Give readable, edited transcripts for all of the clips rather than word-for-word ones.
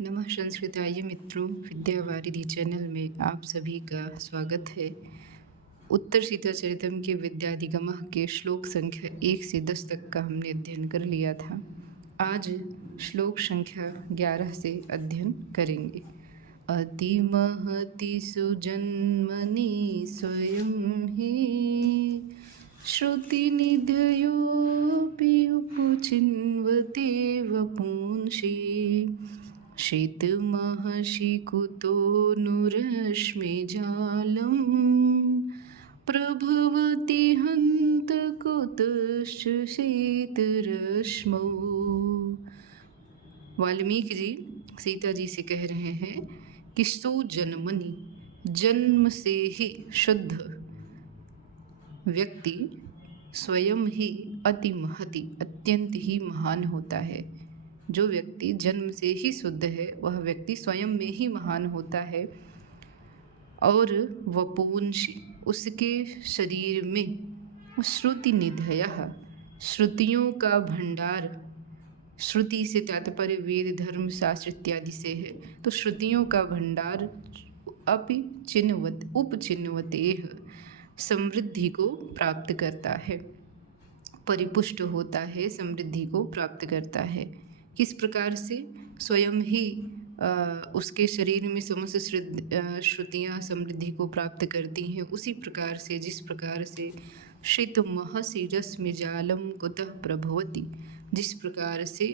नमः संस्कृताय मित्रों, विद्यावारिधि चैनल में आप सभी का स्वागत है। उत्तर सीताचरितम के विद्याधिगमः के श्लोक संख्या 1 से 10 तक का हमने अध्ययन कर लिया था। आज श्लोक संख्या 11 से अध्ययन करेंगे। अतिमहति सुजन्मनि स्वयं हि श्रुतिनिधयोऽपि उपचिन्वते वपुंषि शीतमहर्षि कुतोऽनुरश्मिजालं प्रभवति हन्त कुतश्च शीतरश्मौ। वाल्मीकि जी सीता जी से कह रहे हैं कि सुजन्मनि, जन्म से ही शुद्ध व्यक्ति स्वयं ही अति महति, अत्यंत ही महान होता है। जो व्यक्ति जन्म से ही शुद्ध है वह व्यक्ति स्वयं में ही महान होता है। और वपुंषि, उसके शरीर में श्रुति निधयः, श्रुतियों का भंडार, श्रुति से तात्पर्य वेद धर्म शास्त्र इत्यादि से है, तो श्रुतियों का भंडार अपि चिन्वत उपचिन्वतेह, समृद्धि को प्राप्त करता है, परिपुष्ट होता है, समृद्धि को प्राप्त करता है। किस प्रकार से? स्वयं ही उसके शरीर में समस्त श्रुतियाँ समृद्धि को प्राप्त करती हैं, उसी प्रकार से जिस प्रकार से शीतमहसि रश्मिजालं कुतः प्रभवति, जिस प्रकार से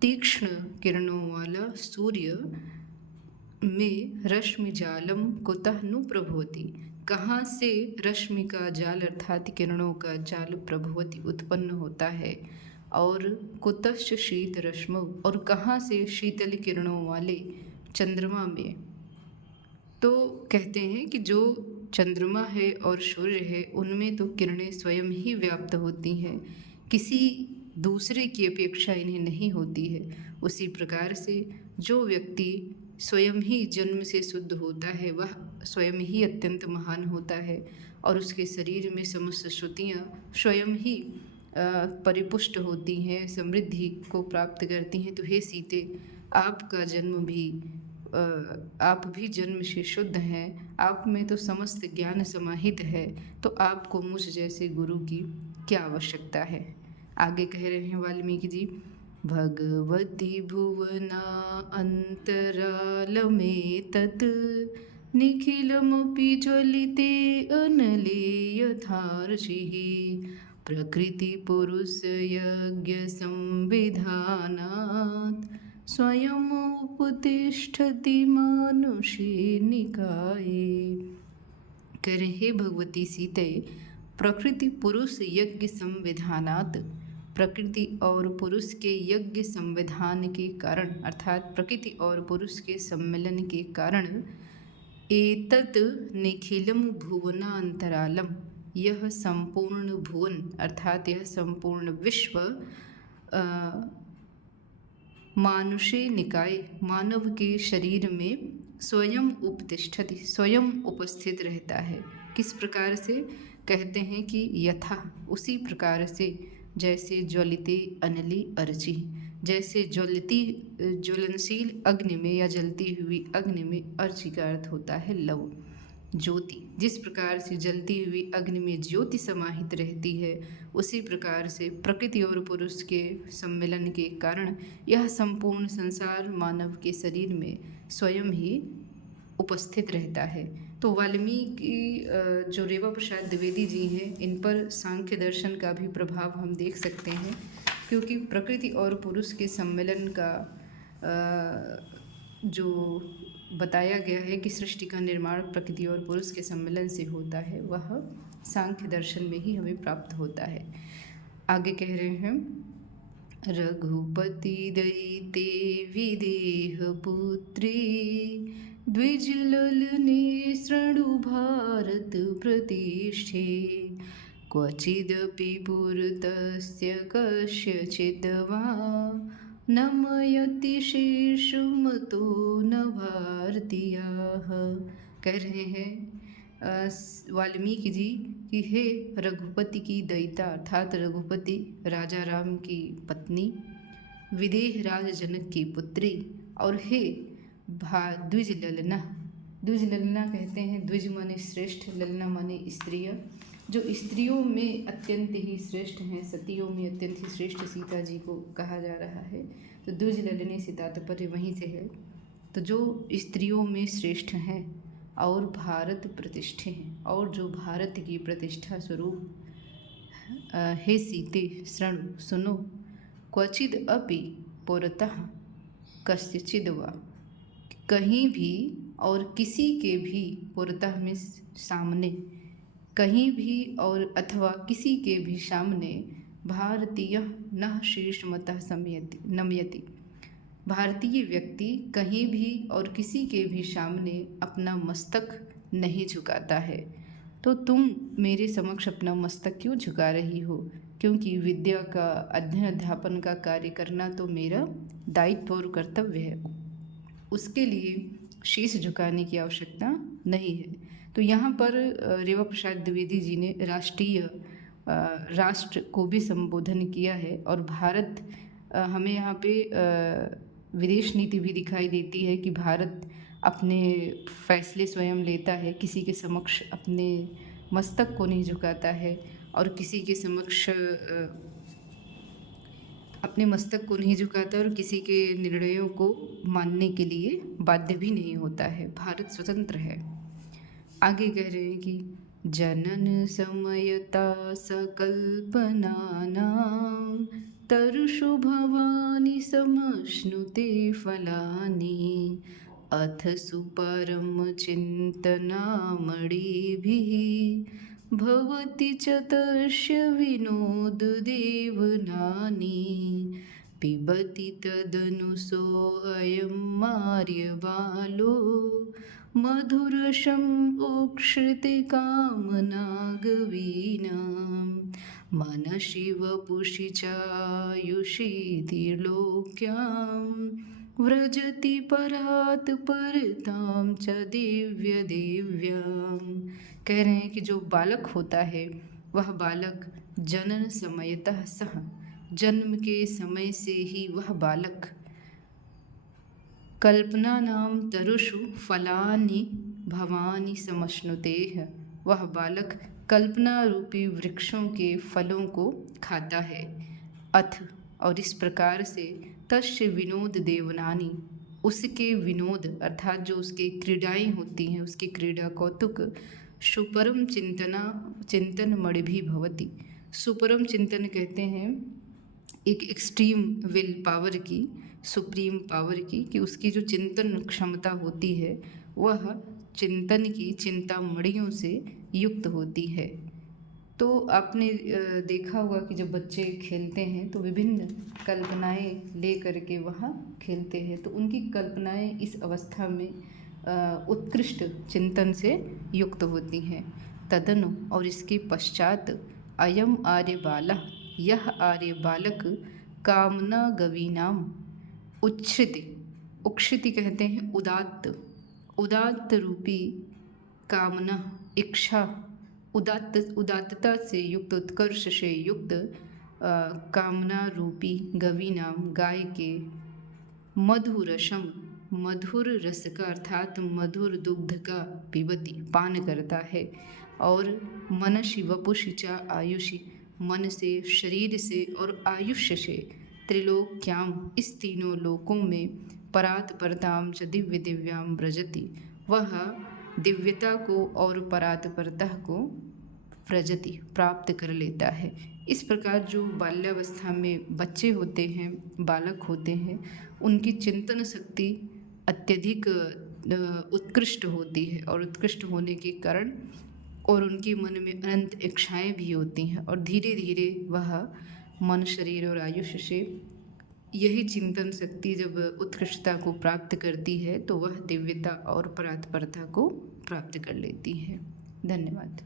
तीक्ष्ण किरणों वाला सूर्य में रश्मिजालं कुतः नु प्रभवति, कहाँ से रश्मि का जाल अर्थात किरणों का जाल प्रभवति उत्पन्न होता है, और कुतश्च शीत रश्मौ, और कहाँ से शीतल किरणों वाले चंद्रमा में। तो कहते हैं कि जो चंद्रमा है और सूर्य है उनमें तो किरणें स्वयं ही व्याप्त होती हैं, किसी दूसरे की अपेक्षा इन्हें नहीं होती है। उसी प्रकार से जो व्यक्ति स्वयं ही जन्म से शुद्ध होता है वह स्वयं ही अत्यंत महान होता है, और उसके शरीर में समस्त श्रुतियाँ स्वयं ही परिपुष्ट होती हैं, समृद्धि को प्राप्त करती हैं। तो हे सीते, आपका जन्म भी आप भी जन्म से शुद्ध हैं, आप में तो समस्त ज्ञान समाहित है, तो आपको मुझ जैसे गुरु की क्या आवश्यकता है। आगे कह रहे हैं वाल्मीकि जी, भगवती भुवना अंतरालमेतत् निखिलमपि ज्वलिते अनले यथार्षिः प्रकृतिपुरुषयज्ञसंविधानात् स्वयमुपतिष्ठति मानुषे निकाये। कह रहे हे भगवती सीते, प्रकृति पुरुष यज्ञ संविधानात्, प्रकृति और पुरुष के यज्ञ संविधान के कारण अर्थात प्रकृति और पुरुष के सम्मेलन के कारण एतत् निखिलम भुवनांतरालम, यह संपूर्ण भुवन अर्थात यह संपूर्ण विश्व मानुषे निकाय, मानव के शरीर में स्वयं उपतिष्ठति, स्वयं उपस्थित रहता है। किस प्रकार से? कहते हैं कि यथा, उसी प्रकार से जैसे ज्वलिते अनली अर्ची, जैसे ज्वलनशील अग्नि में या जलती हुई अग्नि में, अर्ची का अर्थ होता है लव, ज्योति। जिस प्रकार से जलती हुई अग्नि में ज्योति समाहित रहती है, उसी प्रकार से प्रकृति और पुरुष के सम्मेलन के कारण यह संपूर्ण संसार मानव के शरीर में स्वयं ही उपस्थित रहता है। तो वाल्मीकि जो रेवा प्रसाद द्विवेदी जी हैं, इन पर सांख्य दर्शन का भी प्रभाव हम देख सकते हैं, क्योंकि प्रकृति और पुरुष के सम्मेलन का जो बताया गया है कि सृष्टि का निर्माण प्रकृति और पुरुष के सम्मेलन से होता है, वह सांख्य दर्शन में ही हमें प्राप्त होता है। आगे कह रहे हैं, रघुपति दयिते विदेह पुत्री द्विजललने शृणु भारत प्रतिष्ठे क्वचिदपि पुरतस्य कस्यचिद् वा नमयति शीर्षुमतो न भारतीयाः। कह रहे हैं वाल्मीकि जी कि हे रघुपति की दयिता अर्थात रघुपति राजा राम की पत्नी, विदेह राज जनक की पुत्री और हे द्विज ललना, द्विज ललना कहते हैं, द्विज माने श्रेष्ठ, ललना माने स्त्रियाँ, जो स्त्रियों में अत्यंत ही श्रेष्ठ हैं, सतियों में अत्यंत ही श्रेष्ठ सीता जी को कहा जा रहा है। तो द्विज ललने से तात्पर्य वहीं से है। तो जो स्त्रियों में श्रेष्ठ हैं और भारत प्रतिष्ठे हैं, और जो भारत की प्रतिष्ठा स्वरूप, हे सीते शृणु सुनो, क्वचिद अपि पुरतः कस्यचिद वा, कहीं भी और किसी के भी, पुरतः में सामने, कहीं भी और अथवा किसी के भी सामने, भारतीय न शीर्षमतः नमयति, भारतीय व्यक्ति कहीं भी और किसी के भी सामने अपना मस्तक नहीं झुकाता है। तो तुम मेरे समक्ष अपना मस्तक क्यों झुका रही हो? क्योंकि विद्या का अध्ययन अध्यापन का कार्य करना तो मेरा दायित्व और कर्तव्य है, उसके लिए शीश झुकाने की आवश्यकता नहीं है। तो यहाँ पर रेवा प्रसाद द्विवेदी जी ने राष्ट्र को भी संबोधन किया है, और भारत, हमें यहाँ पे विदेश नीति भी दिखाई देती है कि भारत अपने फैसले स्वयं लेता है, किसी के समक्ष अपने मस्तक को नहीं झुकाता है, और किसी के समक्ष अपने मस्तक को नहीं झुकाता, और किसी के निर्णयों को मानने के लिए बाध्य भी नहीं होता है। भारत स्वतंत्र है। आगे कह रहे हैं कि जनन समयता सकल्पनानां तरुषु भवानी समश्नुते फलानि, अथ सुपरम चिन्तनामणिभिः भवति च तस्य विनोददेवनानि, पिबति तदनु सोऽयं मार्यबालो, मधुरसम् उक्षृतिकामनागवीनां, मनसि वपुषि चायुषि त्रिलोक्यां, व्रजति परात् परतां च दिव्यदेव्यां। कह रहे हैं कि जो बालक होता है वह बालक जनन समयतः सह, जन्म के समय से ही वह बालक, कल्पना नाम तरुषु फलानि भवानी समश्नुतेह, वह बालक कल्पना रूपी वृक्षों के फलों को खाता है। अथ, और इस प्रकार से, तस्य विनोद देवनानी, उसके विनोद अर्थात जो उसकी क्रीडाएँ होती हैं, उसकी क्रीड़ा कौतुक, सुपरम चिंतन मणिभी भवति, सुपरम चिंतन कहते हैं एक एक्सट्रीम विल पावर की, सुप्रीम पावर की, कि उसकी जो चिंतन क्षमता होती है वह चिंतन की चिंतामणियों से युक्त होती है। तो आपने देखा होगा कि जब बच्चे खेलते हैं तो विभिन्न कल्पनाएं ले करके वहाँ खेलते हैं, तो उनकी कल्पनाएं इस अवस्था में उत्कृष्ट चिंतन से युक्त होती हैं। तदनु, और इसके पश्चात, अयम आर्य बाला, यह आर्य बालक, कामना गवीनाम, उच्छ्रिति, उक्षिति कहते हैं उदात्त रूपी कामना, इच्छा, उदात्तता से युक्त, उत्कर्ष से युक्त कामना रूपी गवीनाम, गाय के, मधुरसम, मधुर रस का अर्थात मधुर दुग्ध का, पिबती, पान करता है, और मनसि वपुषि च आयुषि, मन से, शरीर से और आयुष्य से, त्रिलोक्याम, इस तीनों लोकों में, परात परताम च दिव्य दिव्याम व्रजति, वह दिव्यता को और परात परतः को व्रजति, प्राप्त कर लेता है। इस प्रकार जो बाल्यावस्था में बच्चे होते हैं, बालक होते हैं, उनकी चिंतन शक्ति अत्यधिक उत्कृष्ट होती है, और उत्कृष्ट होने के कारण और उनके मन में अनंत इच्छाएं भी होती हैं, और धीरे धीरे वह मन, शरीर और आयुष्य से यही चिंतन शक्ति जब उत्कृष्टता को प्राप्त करती है तो वह दिव्यता और परात्परता को प्राप्त कर लेती है। धन्यवाद।